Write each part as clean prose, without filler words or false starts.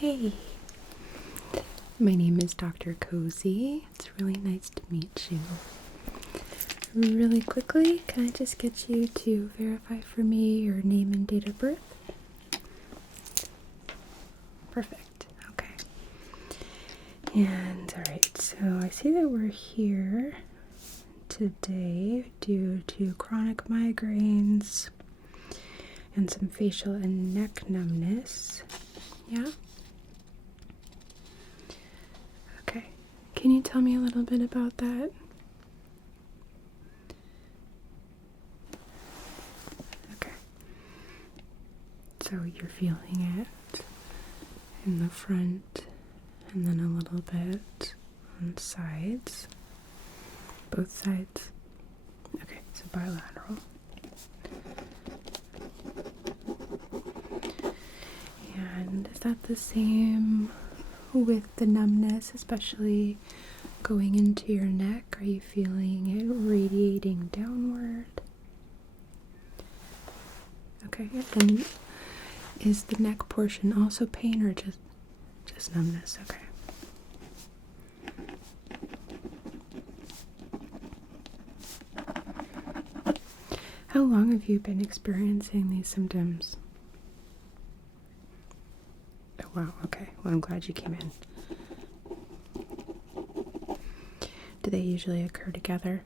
Hey, my name is Dr. Cozy. It's really nice to meet you. Really quickly, can I just get you to verify for me your name and date of birth? Perfect. Okay. And alright, so I see that we're here today due to chronic migraines and some facial and neck numbness. Yeah? Okay. Can you tell me a little bit about that? Okay. So you're feeling it in the front and then a little bit on the sides. Both sides. Okay, so bilateral. And is that the same with the numbness, especially going into your neck? Are you feeling it radiating downward? Okay, and is the neck portion also pain or just numbness? Okay. How long have you been experiencing these symptoms? Oh, wow, okay. Well, I'm glad you came in. Do they usually occur together?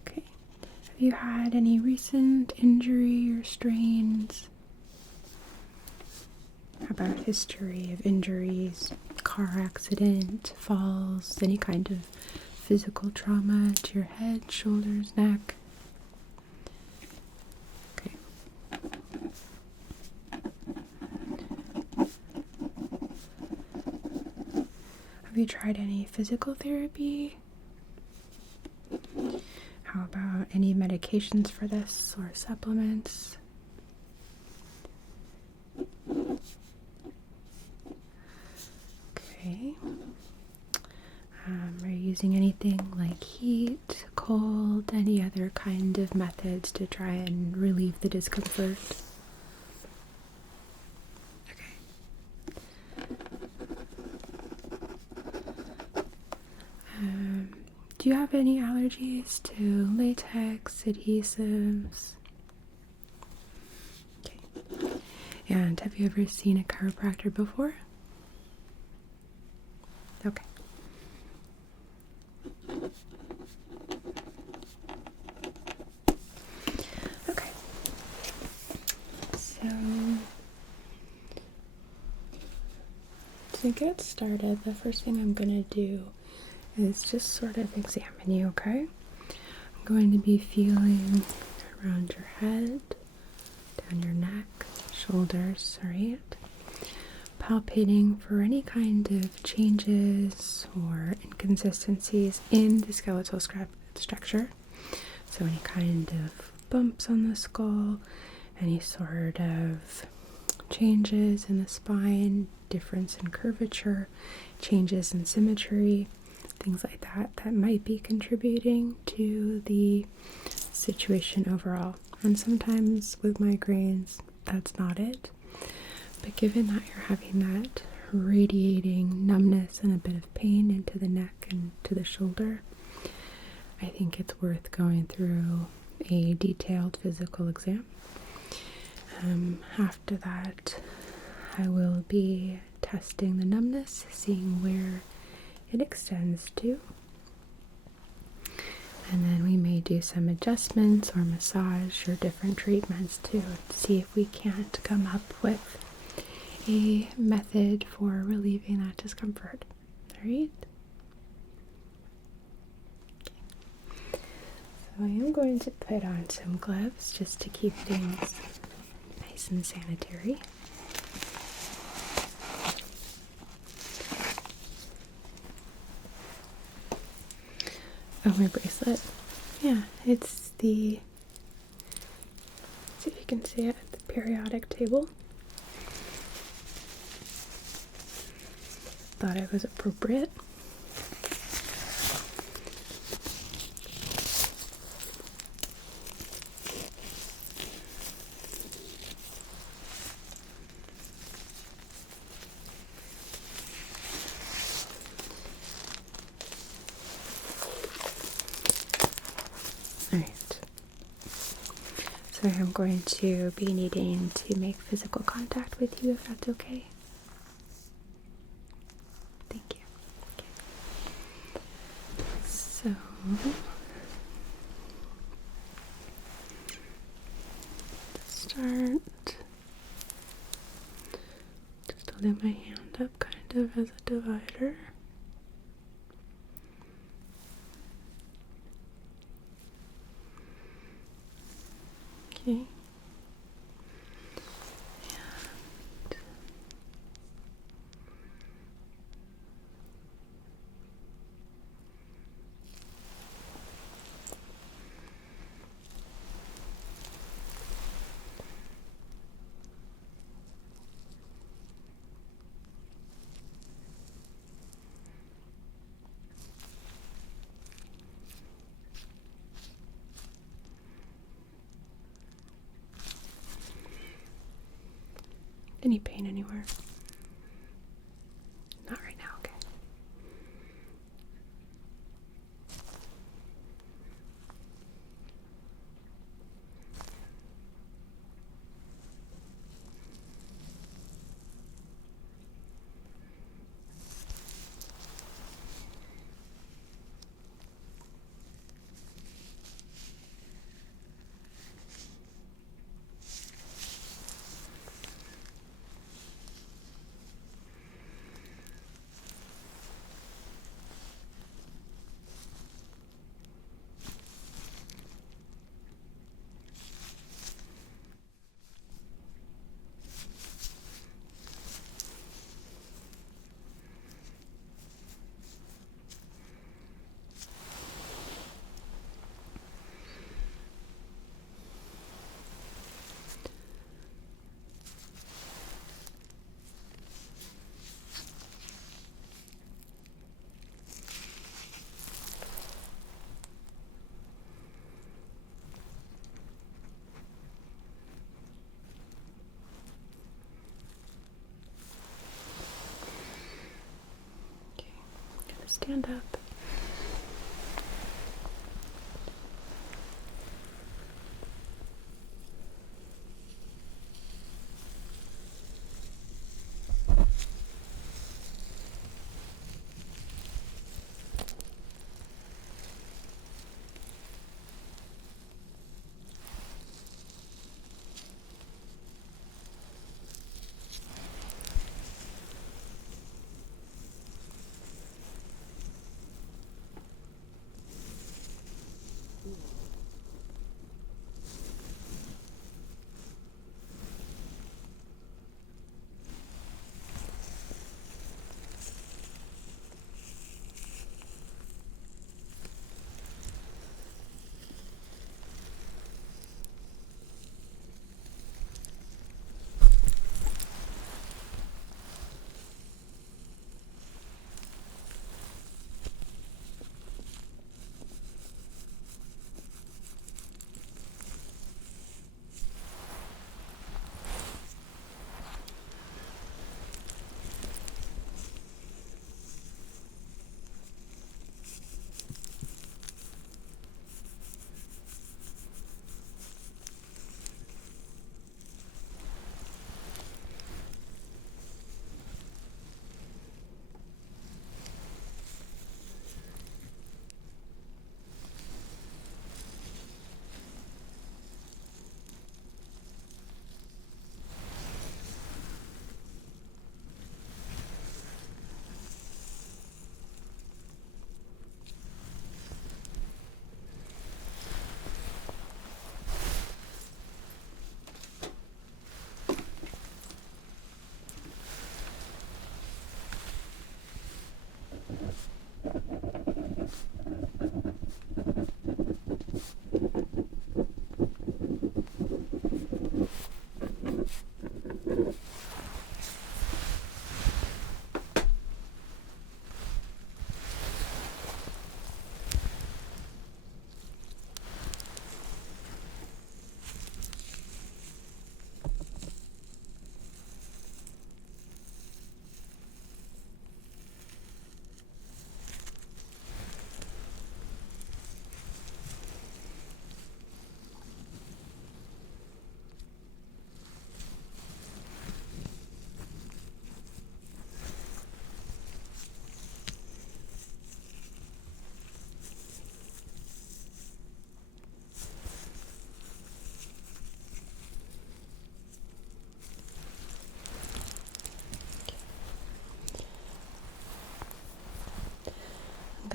Okay. Have you had any recent injury or strains? How about history of injuries, car accident, falls, any kind of physical trauma to your head, shoulders, neck? Okay. Have you tried any physical therapy? How about any medications for this or supplements? Okay. Are you using anything like heat, cold, any other kind of methods to try and relieve the discomfort? Okay. Do you have any allergies to latex, adhesives? Okay. And have you ever seen a chiropractor before? Okay. Okay. So, to get started, the first thing I'm going to do is just sort of examine you, okay? I'm going to be feeling around your head, down your neck, shoulders, right? Palpating for any kind of changes or inconsistencies in the skeletal structure. So any kind of bumps on the skull, any sort of changes in the spine, difference in curvature, changes in symmetry, things like that might be contributing to the situation overall. And sometimes with migraines, that's not it. But given that you're having that radiating numbness and a bit of pain into the neck and to the shoulder, I think it's worth going through a detailed physical exam. After that, I will be testing the numbness, seeing where it extends to. And then we may do some adjustments or massage or different treatments to see if we can't come up with a method for relieving that discomfort. Alright? Okay. So I am going to put on some gloves just to keep things nice and sanitary. Oh, my bracelet. Yeah, it's the, see if you can see it, the periodic table. Thought it was appropriate. where I'm going to be needing to make physical contact with you, if that's okay. Thank you. Okay. So, start just holding my hand up kind of as a divider. Okay. Any pain anywhere? Not right now, okay. Stand up.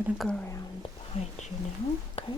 gonna go around behind you now, okay?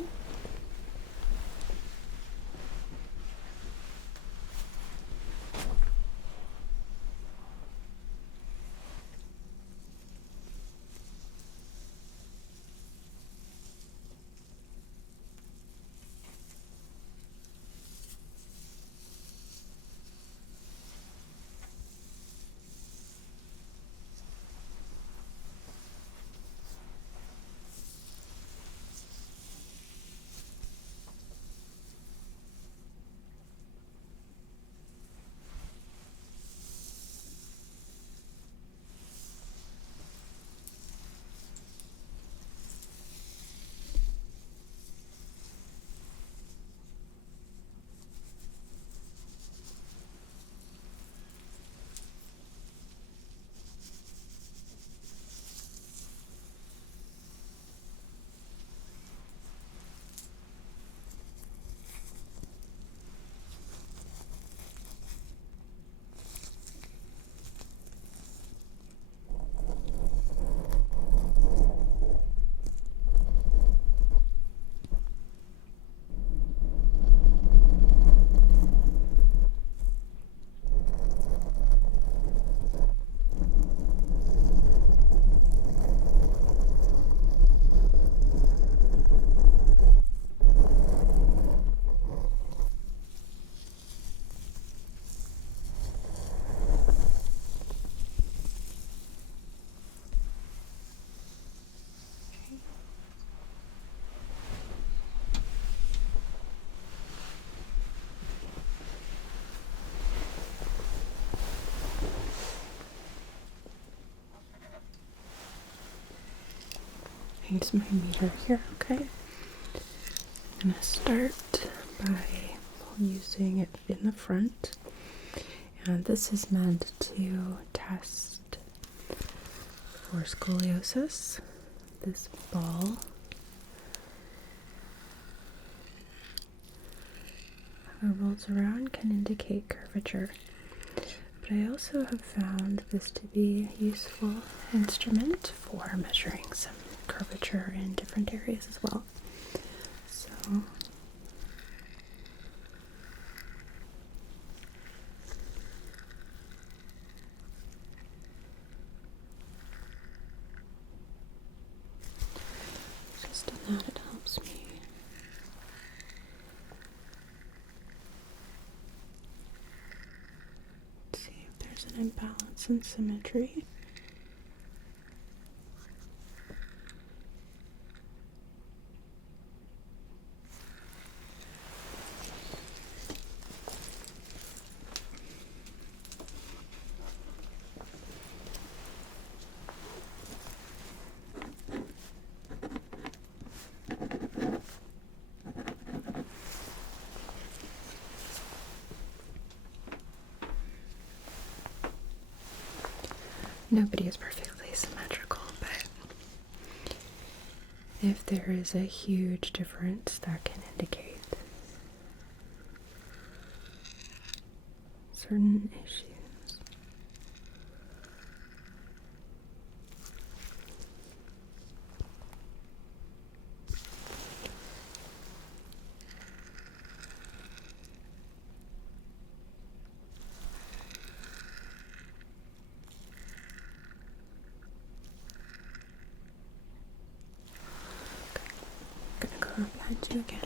Here's my meter here, okay? I'm gonna start by using it in the front, and this is meant to test for scoliosis. This ball how it rolls around can indicate curvature, but I also have found this to be a useful instrument for measuring some curvature in different areas as well. So just in that it helps me see if there's an imbalance in symmetry. Nobody is perfectly symmetrical, but if there is a huge difference, that can indicate certain issues. I'm gonna go behind you again.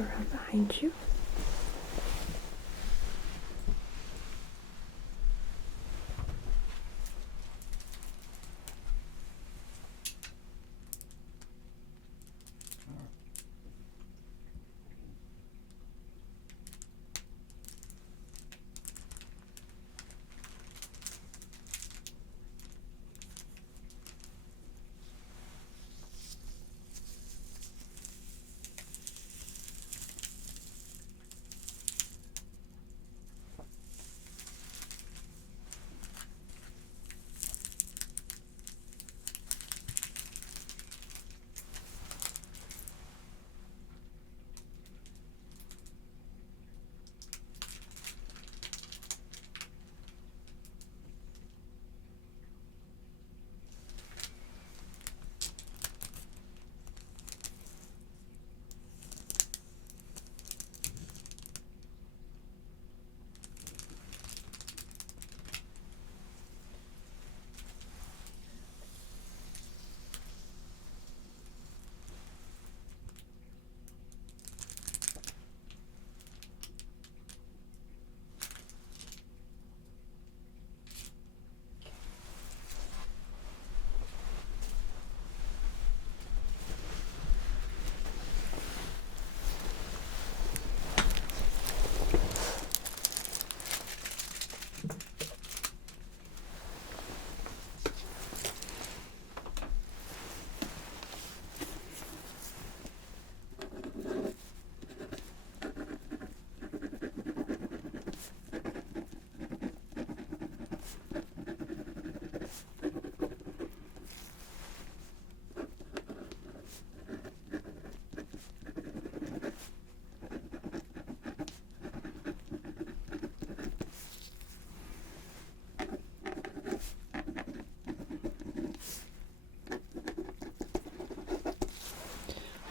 go around behind you.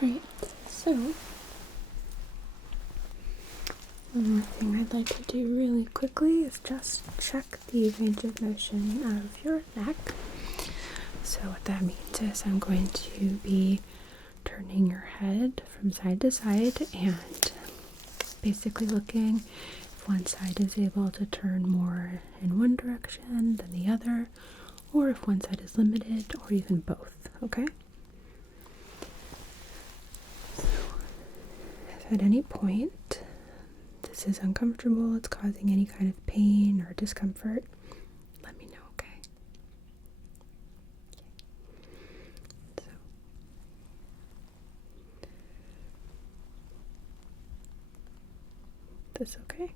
Alright, so one more thing I'd like to do really quickly is just check the range of motion of your neck. So what that means is I'm going to be turning your head from side to side and basically looking if one side is able to turn more in one direction than the other, or if one side is limited, or even both, okay? If at any point this is uncomfortable, it's causing any kind of pain or discomfort, let me know, okay? So, this okay?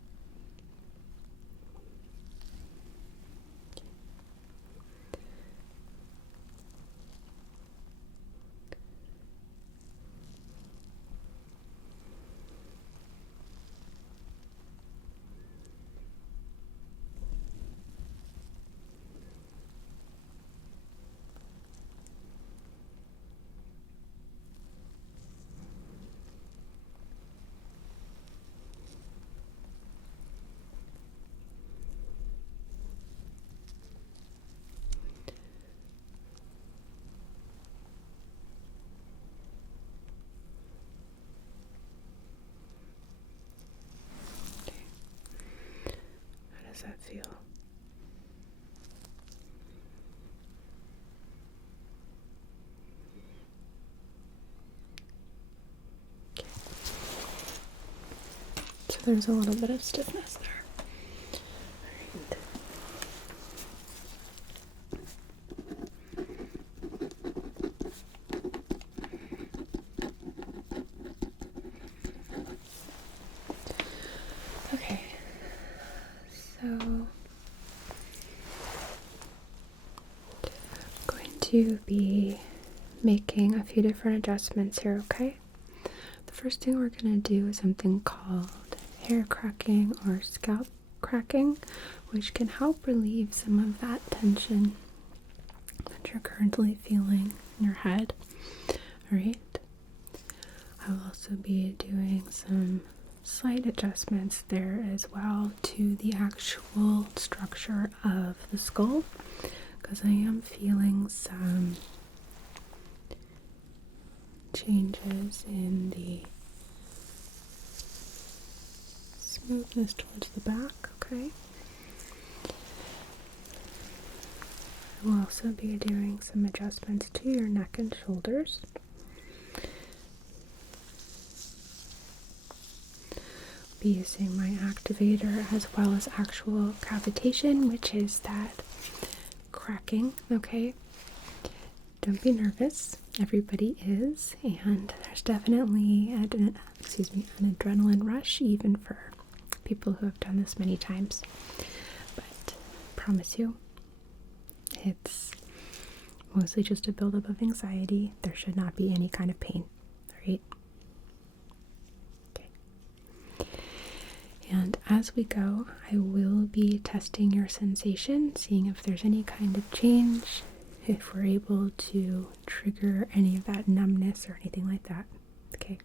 How does that feel? Okay. So there's a little bit of stiffness there. Alright. Okay, so I'm going to be making a few different adjustments here, okay? The first thing we're going to do is something called hair cracking or scalp cracking, which can help relieve some of that tension that you're currently feeling in your head. Alright, I'll also be doing some slight adjustments there as well to the actual structure of the skull, because I am feeling some changes in the smoothness towards the back, okay? I will also be doing some adjustments to your neck and shoulders. Be using my activator as well as actual cavitation, which is that cracking, okay? Don't be nervous. Everybody is, and there's definitely an adrenaline rush even for people who have done this many times. But I promise you, it's mostly just a buildup of anxiety. There should not be any kind of pain, right? Okay. And as we go, I will be testing your sensation, seeing if there's any kind of change, if we're able to trigger any of that numbness or anything like that. Okay.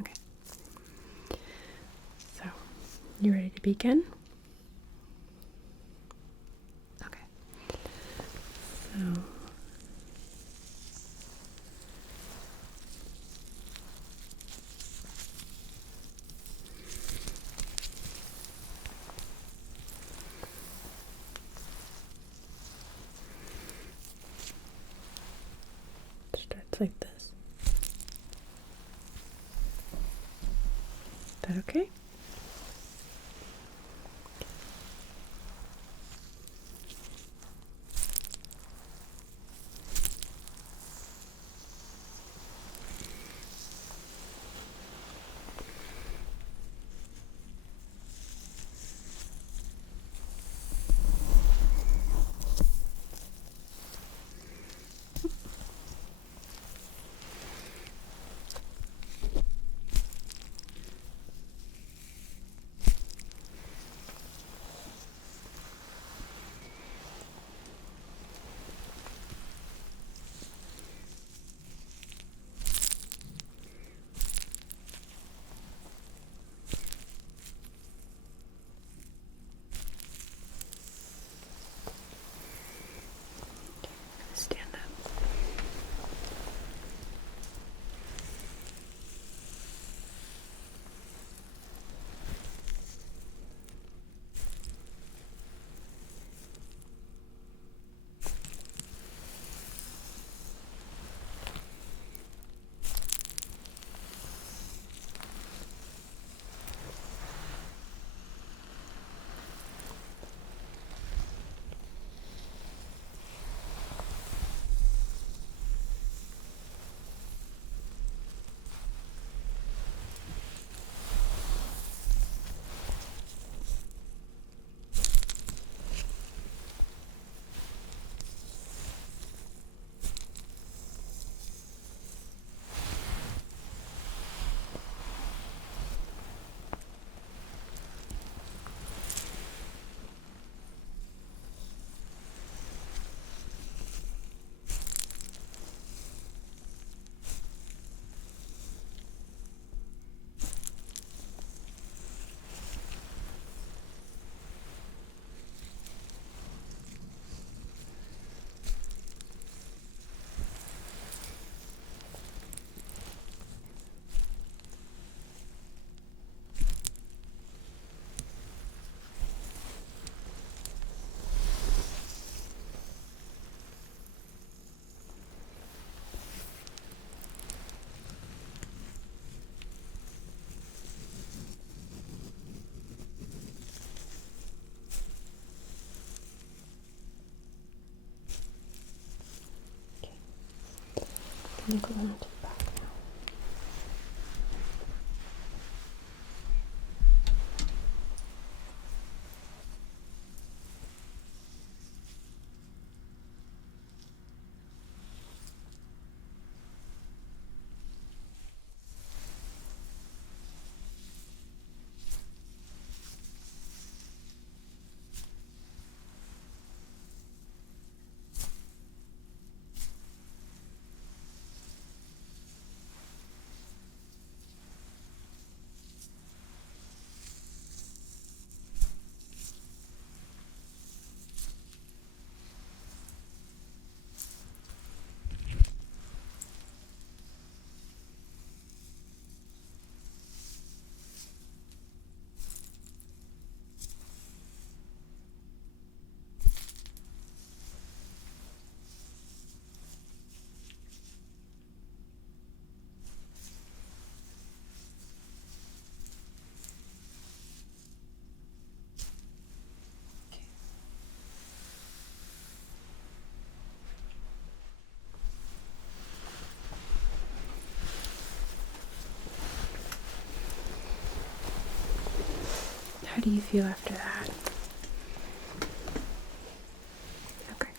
Okay. So, you ready to begin? Okay. So, it starts like this. Is that okay? Stand up. Can you go on to the back now? do you feel after that? Okay.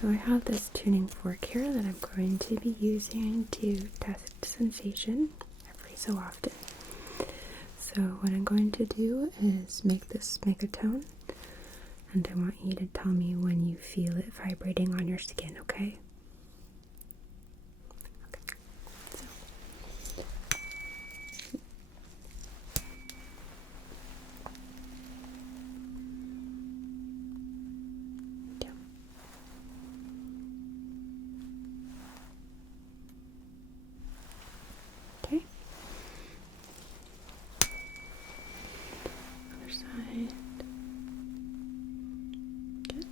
So I have this tuning fork here that I'm going to be using to test sensation every so often. So what I'm going to do is make a tone, and I want you to tell me when you feel it vibrating on your skin, okay? Okay. So. Yeah. Okay. Other side. Good.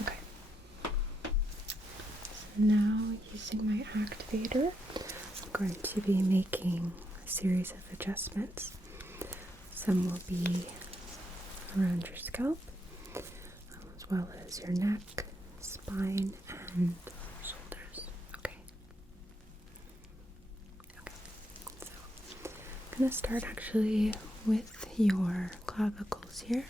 Okay. So now, using my activator, I'm going to be making a series of adjustments. Some will be around your scalp, as well as your neck, spine, and shoulders. Okay. Okay. So I'm gonna start actually with your clavicles here.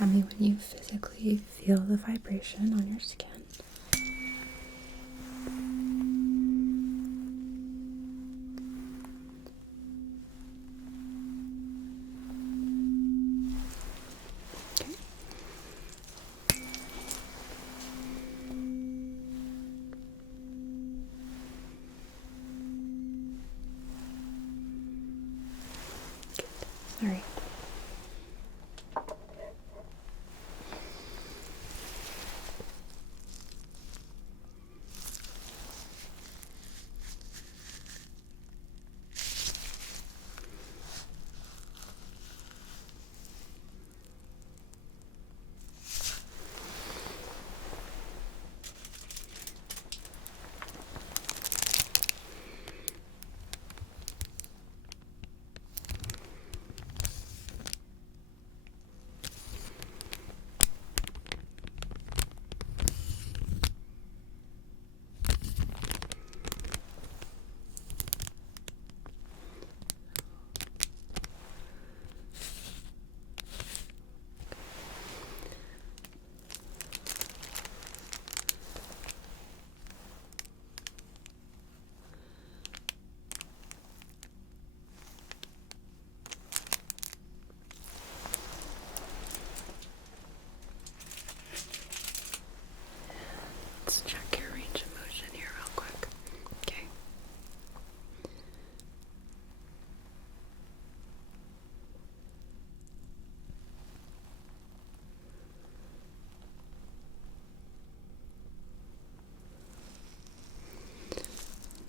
tell me when you physically feel the vibration on your skin. Okay. Good. All right. Let's check your range of motion here real quick. Okay.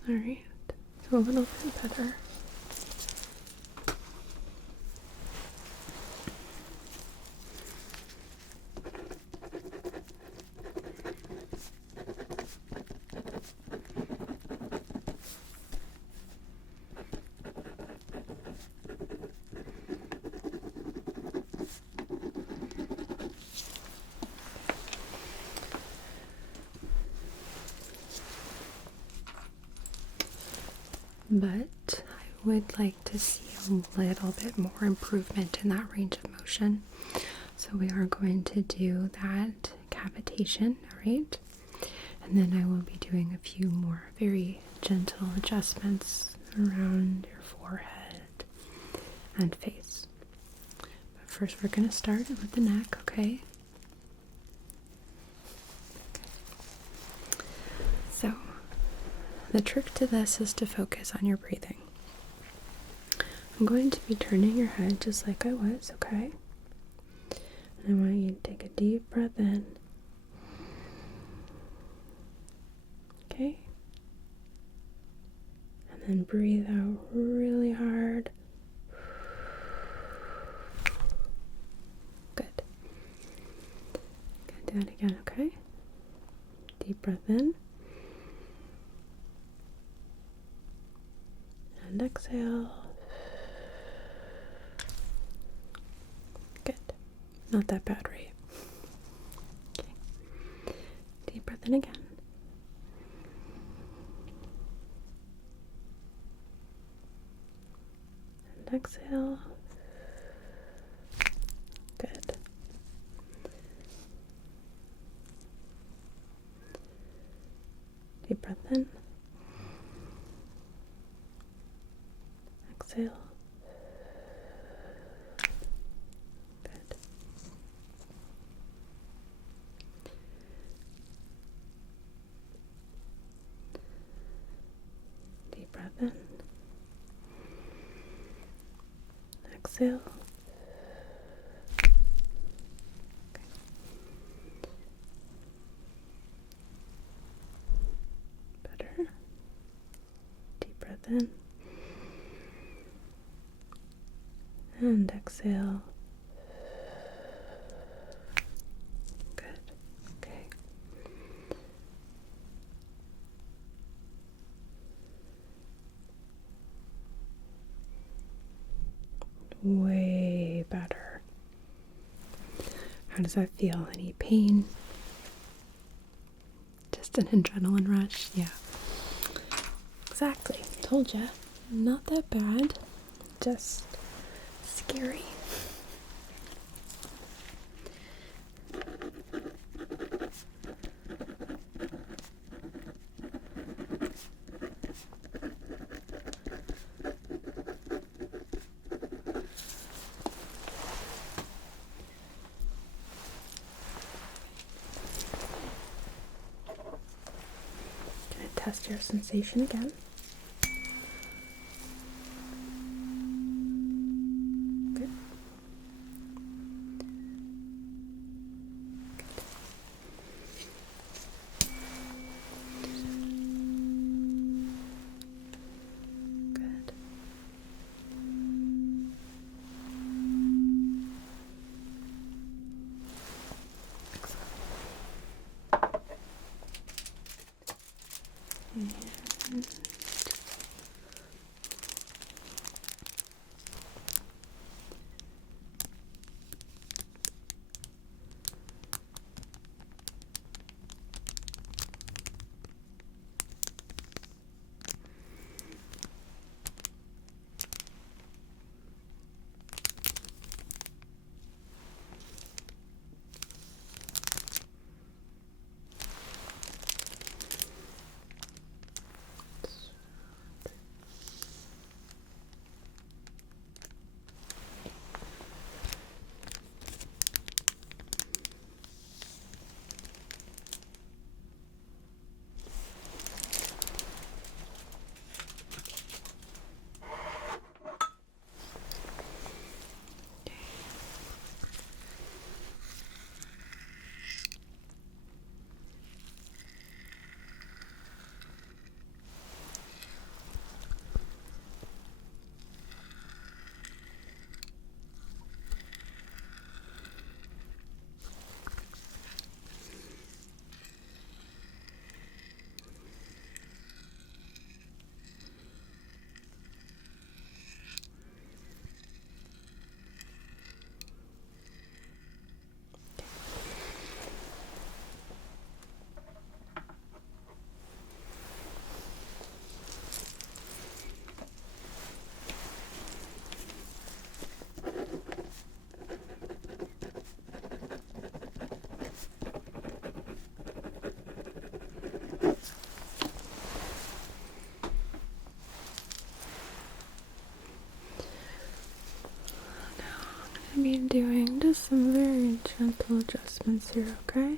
All right. So a little bit better. But I would like to see a little bit more improvement in that range of motion. So we are going to do that cavitation, all right? And then I will be doing a few more very gentle adjustments around your forehead and face. But first we're going to start with the neck, okay? So the trick to this is to focus on your breathing. I'm going to be turning your head just like I was, okay? And I want you to take a deep breath in. Okay? And then breathe out really hard. Good. Do that again, okay? Deep breath in. And exhale. Good. Not that bad, right? Okay. Deep breath in again. And exhale. Good. Deep breath in. Exhale. Good. Deep breath in. Exhale. Okay. Better. Deep breath in. And exhale. Good. Okay. Way better. How does that feel? Any pain? Just an adrenaline rush? Yeah. Exactly. Told ya. Not that bad. Just scary. test your sensation again. Good. Good. And I'm going to be doing just some very gentle adjustments here, okay?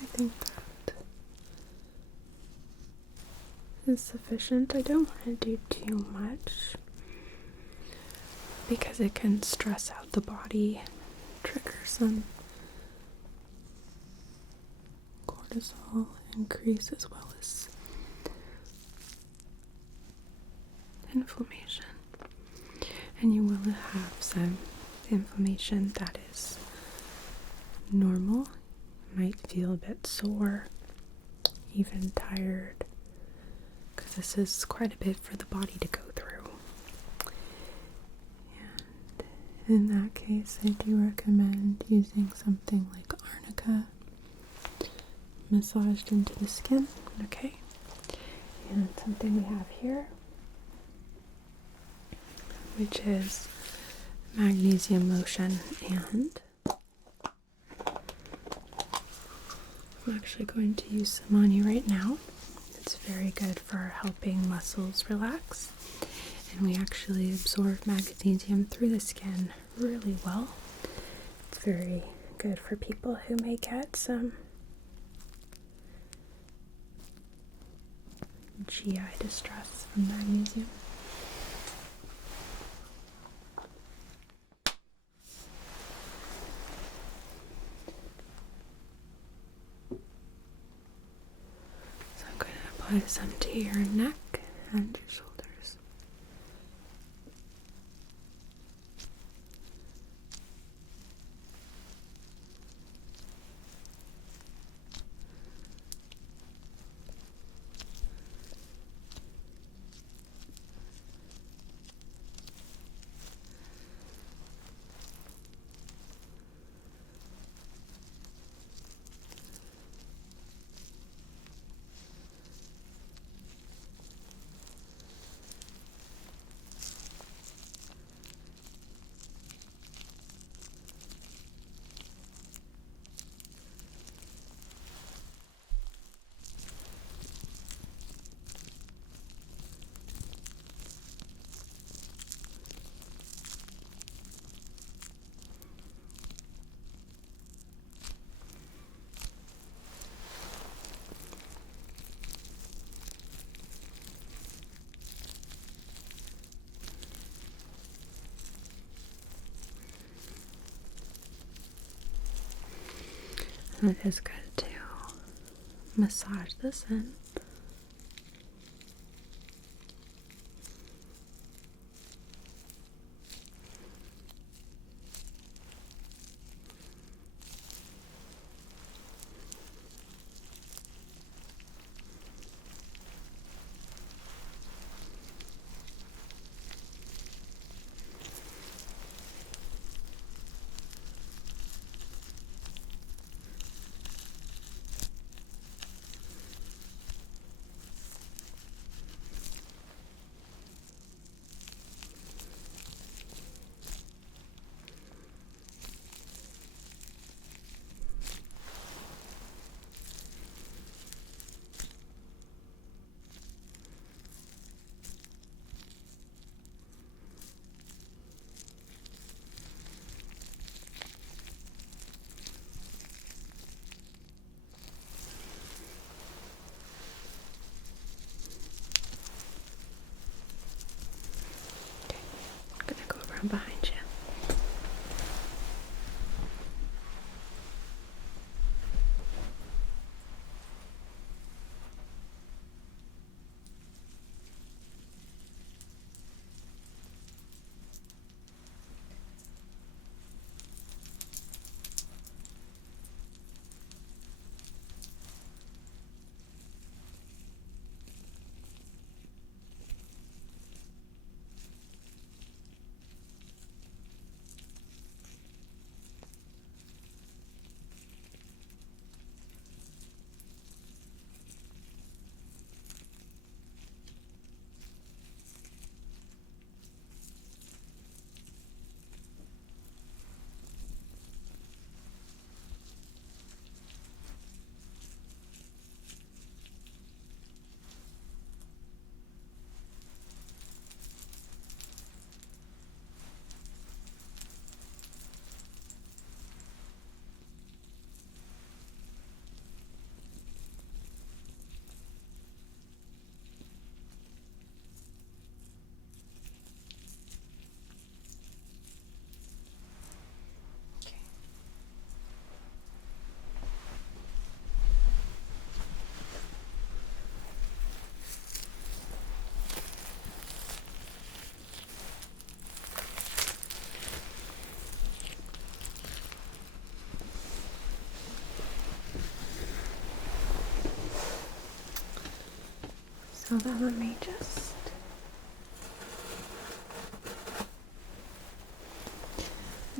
I think that is sufficient. I don't want to do too much because it can stress out the body and trigger some cortisol increase as well as inflammation. And you will have some inflammation that is normal. You might feel a bit sore. even tired, because this is quite a bit for the body to go through. And in that case, I do recommend using something like arnica massaged into the skin, okay? And something we have here, which is magnesium lotion, and I'm actually going to use some on you right now. It's very good for helping muscles relax, and we actually absorb magnesium through the skin really well. It's very good for people who may get some GI distress from magnesium. So I'm going to apply some to your neck and your shoulders. And it is good to massage this in. I'm gonna go around behind you. So then let me just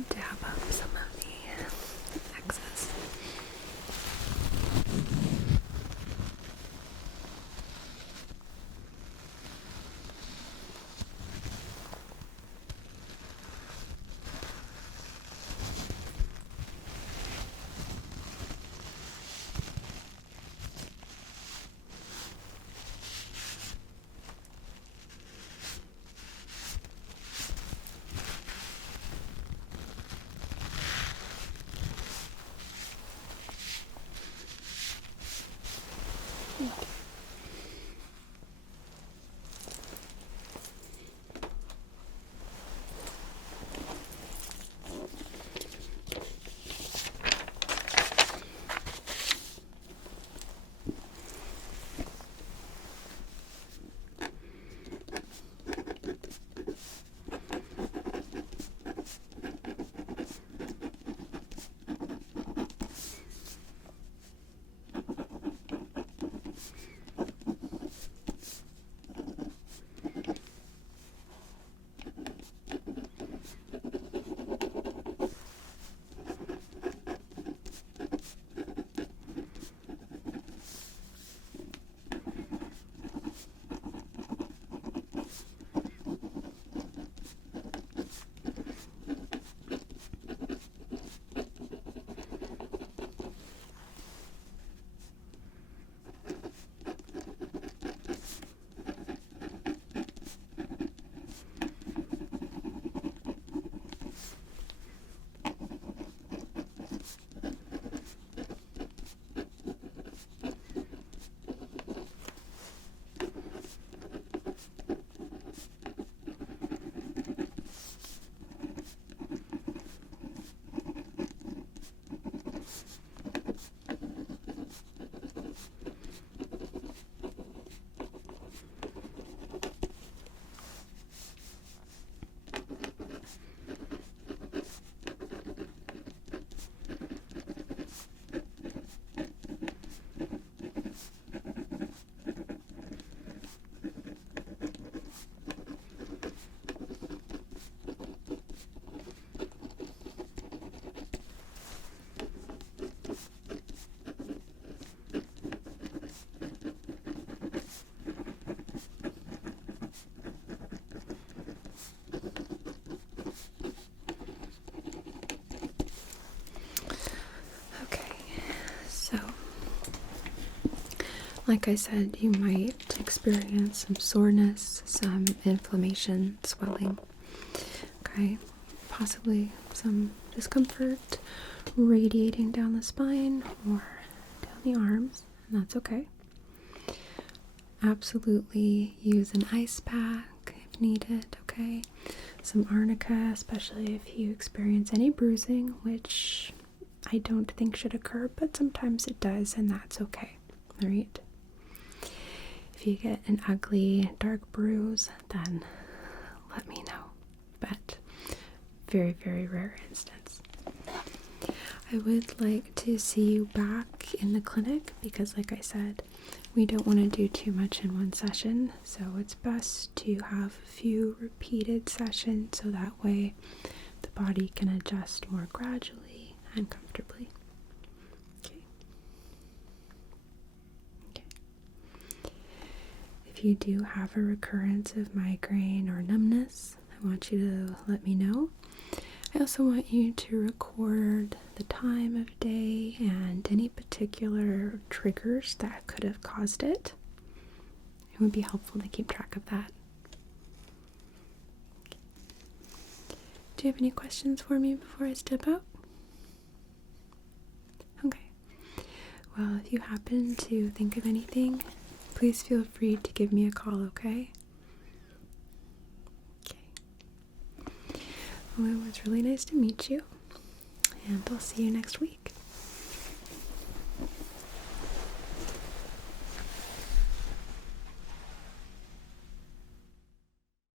dab up some of the excess. So, like I said, you might experience some soreness, some inflammation, swelling, okay? Possibly some discomfort radiating down the spine or down the arms, and that's okay. Absolutely use an ice pack if needed, okay? Some arnica, especially if you experience any bruising, which I don't think should occur, but sometimes it does, and that's okay. All right. If you get an ugly dark bruise, then let me know. But very, very rare instance. I would like to see you back in the clinic because, like I said, we don't want to do too much in one session. So it's best to have a few repeated sessions so that way the body can adjust more gradually and comfortably. Okay. If you do have a recurrence of migraine or numbness, I want you to let me know. I also want you to record the time of day and any particular triggers that could have caused it. It would be helpful to keep track of that. Do you have any questions for me before I step out? Okay. Well, if you happen to think of anything, please feel free to give me a call, okay? Okay. Well, it was really nice to meet you, and I'll see you next week.